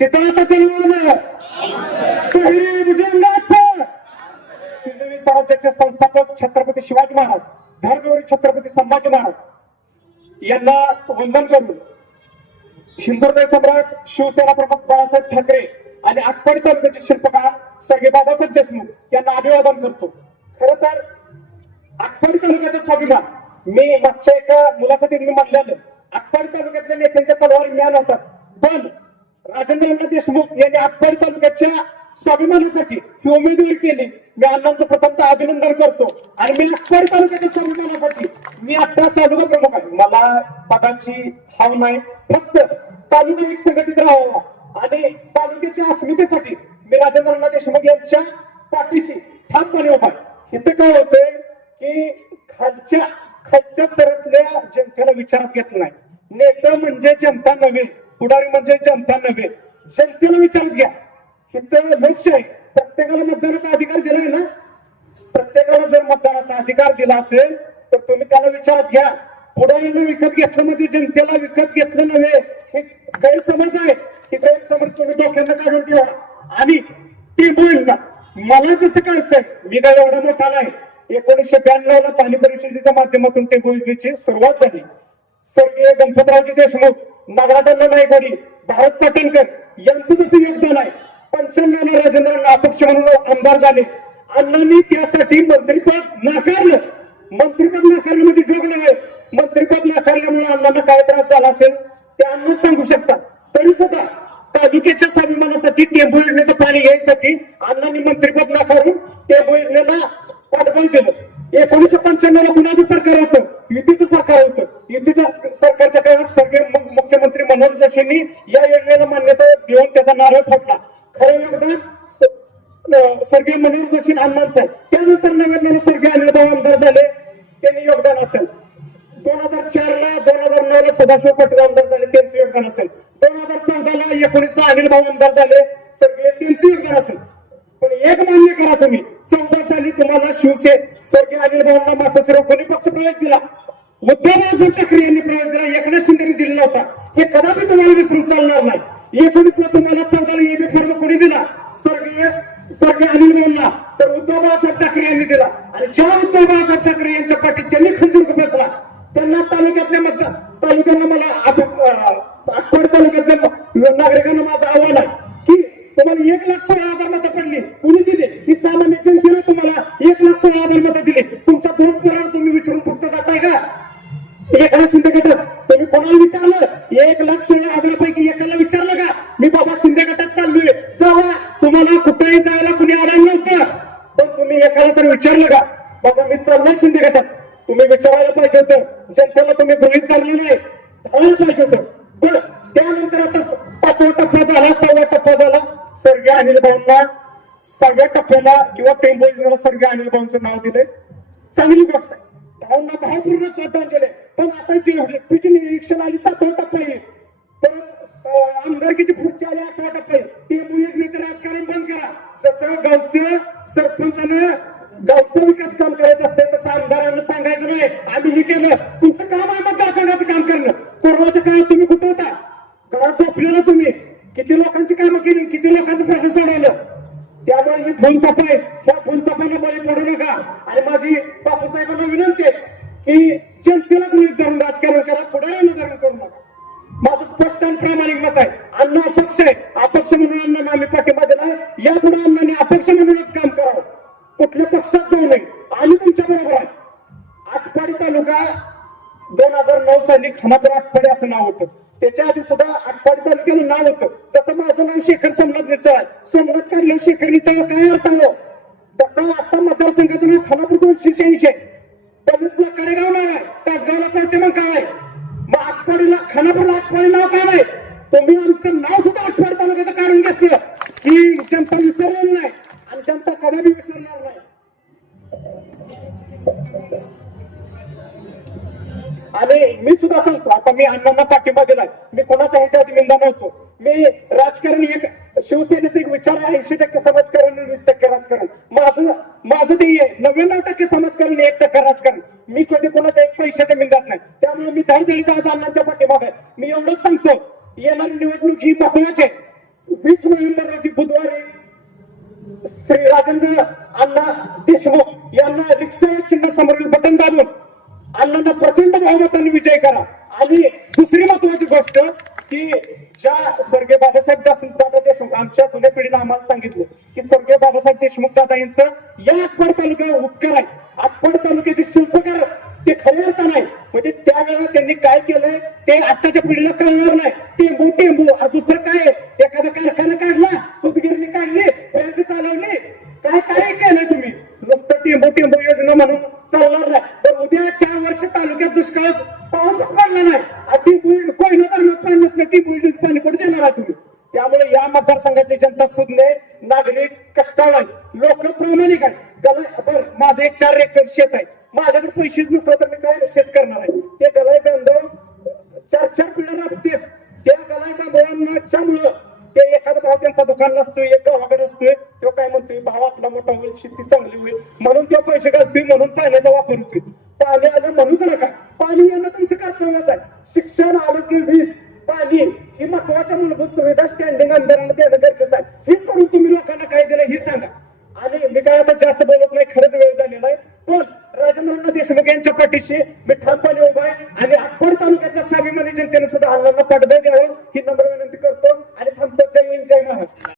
सीताराचा जन्म पहिली भुजंगाचं हिंदवी स्वराज्याचे संस्थापक छत्रपती शिवाजी महाराज धर्मवीर छत्रपती संभाजी महाराज. यांना वंदन करून हिंदुहृदय सम्राट शिवसेना प्रमुख बाळासाहेब ठाकरे आणि आटपाडी तालुक्याचे शिल्पकार स्वर्गीय बाबासाहेब देशमुख यांना अभिवादन करतो. खर तर आटपाडी तालुक्याचा स्वाभिमान मी मागच्या एका मुलाखतीत मी म्हटलेलं आटपाडी तालुक्यातल्या नेत्यांच्या तलवारी ज्ञान होतात पण राजेंद्रनाथ देशमुख यांनी आटपाडी तालुक्याच्या स्वाभिमानासाठी ही उमेदवारी केली. मी अण्णांचं प्रथमतः अभिनंदन करतो. आणि मी आटपाडी तालुक्याच्या स्वाभिमानासाठी मी आता तालुका प्रमुख आहे. मला पदाची हाव नाही. फक्त तालुका एक संघटित राहावा. आणि तालुक्याच्या अस्मितेसाठी मी राजेंद्र देशमुख यांच्या पाठीशी ठामपणे उभा इथं काय होतंय की खालच्या खालच्या स्तरातल्या जनतेला विचारात घेतला नाही. नेतं म्हणजे जनता नव्हे. पुढारी म्हणजे जनता नव्हे जनतेला विचारात घ्या. इथं लोकशाही प्रत्येकाला मतदानाचा अधिकार दिलाय ना? प्रत्येकाला जर मतदानाचा अधिकार दिला असेल तर तुम्ही त्याला विचारात घ्या. पुढाऱ्यांना विकत घेतलं म्हणजे जनतेला विकत घेतलं नव्हे. हे गैरसमज आहे. हे गैरसमज तुम्ही डोक्यांना काढून ठेवा. आणि ती बोल ना. मला जसं कळतंय मी काय एवढा मोठा नाही. एकोणीसशे ब्याण्णव ला पाणी परिषदेच्या माध्यमातून ते योजनेची सुरुवात झाली. स्वर्गीय गणपतरावजी देशमुख नागराजांना नायकवाडी भारत पाटणकर यांचं जसं योगदान आहे. पंच्याण्णव राजेंद्र अपक्ष म्हणून आमदार झाले. अण्णांनी त्यासाठी मंत्रिपद नाकारलं. मंत्रिपद नाकारलं म्हणजे जोग नव्हे मंत्रिपद नाकारल्यामुळे अण्णांना काय त्रास झाला असेल ते अण्णाच सांगू शकतात. तरी सुद्धा तालुक्याच्या स्वाभिमानासाठी टेंबू योजनेचं पाणी घ्यायसाठी अण्णांनी मंत्रिपद नाकारून टेंबू योजनेला पाठबळ दिलं. एकोणीशे पंच्याण्णव ला कुणाचं सरकार होतं. युतीचं सरकार होतं. युतीच्या सरकारच्या काळात सगळे मु- मुख्यमंत्री मनोहर जोशींनी या योजनेला मान्यता देऊन त्याचा नारळ फोडला खरं योगदान स्वर्गीय मनोहर जोशी अण्णांचं आहे त्यानंतर नव्याने स्वर्गीय अनिलभाऊ आमदार झाले. त्यांनी योगदान असेल. दोन हजार चारला दोन हजार नऊ ला सदाशिव पाटील आमदार झाले त्यांचं योगदान असेल. दोन हजार चौदा ला एकोणीस ला अनिल भाऊ आमदार झाले. स्वर्गीय त्यांचं योगदान असेल. पण एक मान्य करा तुम्ही चौदा साली तुम्हाला शिवसेन स्वर्गीय अनिल भाऊंना मातोश्रीवर कोणी पक्ष प्रवेश दिला? ठाकरे यांनी प्रवेश दिला एकनाथ हे कदापि तुम्हाला विसरून चालणार नाही. एकोणीस तुम्हाला चौदा एबी फॉर्म कोणी दिला? स्वर्गीय स्वर्गीय अनिल तर उद्धव बाळासाहेब ठाकरे यांनी दिला. आणि ज्या उद्धव बाळासाहेब ठाकरे यांच्या पाठीत ज्यांनी बसला त्यांना तालुक्यातल्या मतदार तालुक्यांना मला आप- तालुक्यातल्या नागरिकांना माझा आव्हान आहे की तुम्हाला एक लाख सोळा हजार मतं पडली. कुणी दिले? ही सामान्य जनतेने तुम्हाला एक लाख सोळा हजार मतं दिली. तुमच्या दोन पुराण तुम्ही आहे का? एकाला शिंदे गटात. तुम्ही कोणाला विचारलं? एक लाख सोळा हजारापैकी एकाला विचारलं का? मी बाबा शिंदे गटात चाललोय. जावा. तुम्हाला कुठेही जायला कुणी अडायला नव्हतं. पण तुम्ही एखादा तर विचारलं का? बाबा मी चाललोय शिंदे गटात. तुम्ही विचारायला पाहिजे होतं. जनतेला तुम्ही गृहित धरलं नाही धरायला पाहिजे होतं. बरं त्यानंतर आता पाचवा टप्पा झाला सहावा टप्पा झाला. स्वर्गीय अनिल भाऊंना सहाव्या टप्प्याला किंवा टेम्पो स्वर्गीय अनिल भाऊंचं नाव दिलंय. चांगली गोष्ट आहे. भाऊंना भावपूर्ण श्रद्धांजली. पण आता ती निरीक्षण आली सातवा टप्पा येईल पण आमदारकीची पुढची आली आठवा टप्पा येईल टेम्पो योजनेचं राजकारण बंद करा. जसं गावचं सरपंचानं गावचं विकास काम करायचं असते तसं आमदारांना सांगायचं नाही. आम्ही हे केलं. तुमचं काम आहे मतदारसंघाचं काम करणं. कोरोनाच्या काळात तुम्ही कुठं होता? गावात झोपलेलं तुम्ही. किती लोकांची कामं केली किती लोकांचं प्रश्न सोडवलं? त्यामुळे ही फुलतप आहे त्या फुलतपाला बळी पडू नका. आणि माझी बापूसाहेबांना विनंती आहे की जनतेला गृहित धरून राजकारण करा पुढे धरून करू नका. माझं स्पष्ट आणि प्रामाणिक मत आहे अन्न अपक्ष आहे. अपक्ष म्हणून अण्णा आम्ही पाठिंबा दिला यापुढे अण्णांनी अपक्ष म्हणूनच काम करावं. कुठल्या पक्षात जाऊ नये. आम्ही तुमच्या बरोबर आहे. आटपाडी तालुका दोन हजार नऊ साली खानापूर आटपाडी असं नाव होतं. त्याच्या आधी सुद्धा आटपाडी तालुक्याला नाव होतं. तसं माझं नाव शेखर सोमनाथ आहे. सोमनाथ काढलं शेखर काय अर्थ हो तसं आता मतदारसंघाचं नाव खानापूर दोनशे शहाऐंशी आहे. कडेगाव नाव आहे. तासगावला कळते मग काय मग आटपाडीला खानापूरला आटपाडी नाव काय नाही? तुम्ही आमचं नाव सुद्धा आटपाडी तालुक्याचं काढून घेतलं. आता मी अण्णांना पाठिंबा दिलाय. मी कोणाचा ह्याच्यात निंदा नव्हतो. मी राजकारण एक शिवसेनेचा एक विचार आहे ऐंशी टक्के समाजकारण वीस टक्के राजकारण. माझं माझं ध्येय नव्याण्णव टक्के समाजकारण एक टक्के राजकारण. मी कधी कोणाच्या एक पैशाच्या निंदात नाही. त्यामुळे मी धैर्य आज अण्णांच्या पाठिंबा आहे मी एवढंच सांगतो येणारी निवडणूक ही महत्वाची आहे. वीस नोव्हेंबर रोजी बुधवारी श्री राजेंद्र अण्णा देशमुख स्वर्गीय बाबासाहेब देशमुख दादा यांचं या अकबर तालुक्यावर उपकार आहे. अकबर तालुक्याचे शिल्पकार ते खवळता नाही. म्हणजे त्या वेळेला त्यांनी काय केलंय? ते आताच्या पिढीला कळणार नाही. ते मोठे आणि दुसरं काय नागरिक कष्टाळ लोक प्रामाणिक आहेत त्याला बरं माझं एक चार एकर शेत आहे. माझ्याकडे पैसेच नसलं तर मी काय शेत करणार आहे? ते गलाय बांधव चार चार पिढ्या लागते त्या गलाय बांधवांच्यामुळं ते एखादा भाव त्यांचा दुकान नसतोय एक गावाकडे असतोय तो काय म्हणतोय भाव आपला मोठा होईल शेती चांगली होईल. म्हणून त्या पैसे घालतोय म्हणून पाण्याचा वापर होतोय. पाणी आलं म्हणूच नका. पाणी येणं तुमचं कर्तव्यच आहे. शिक्षण आरोग्य वीज पाणी ही महत्त्वाच्या मूलभूत सुविधा स्टँडिंग आंदोलन देणं गरजेचं आहे. हे सोडून तुम्ही काय दिलं हे सांगा. आणि मी काय आता जास्त बोलत नाही खरंच वेळ झालेला आहे. पण राजेंद्र देशमुख यांच्या पाठीशी मी ठामपणे उभा आहे आणि अकबर तालुक्यातल्या सावीमध्ये जनतेने सुद्धा अण्णांना पाठबळ द्यावं ही नम्र विनंती करतो आणि थांबतो. जय जय महाराज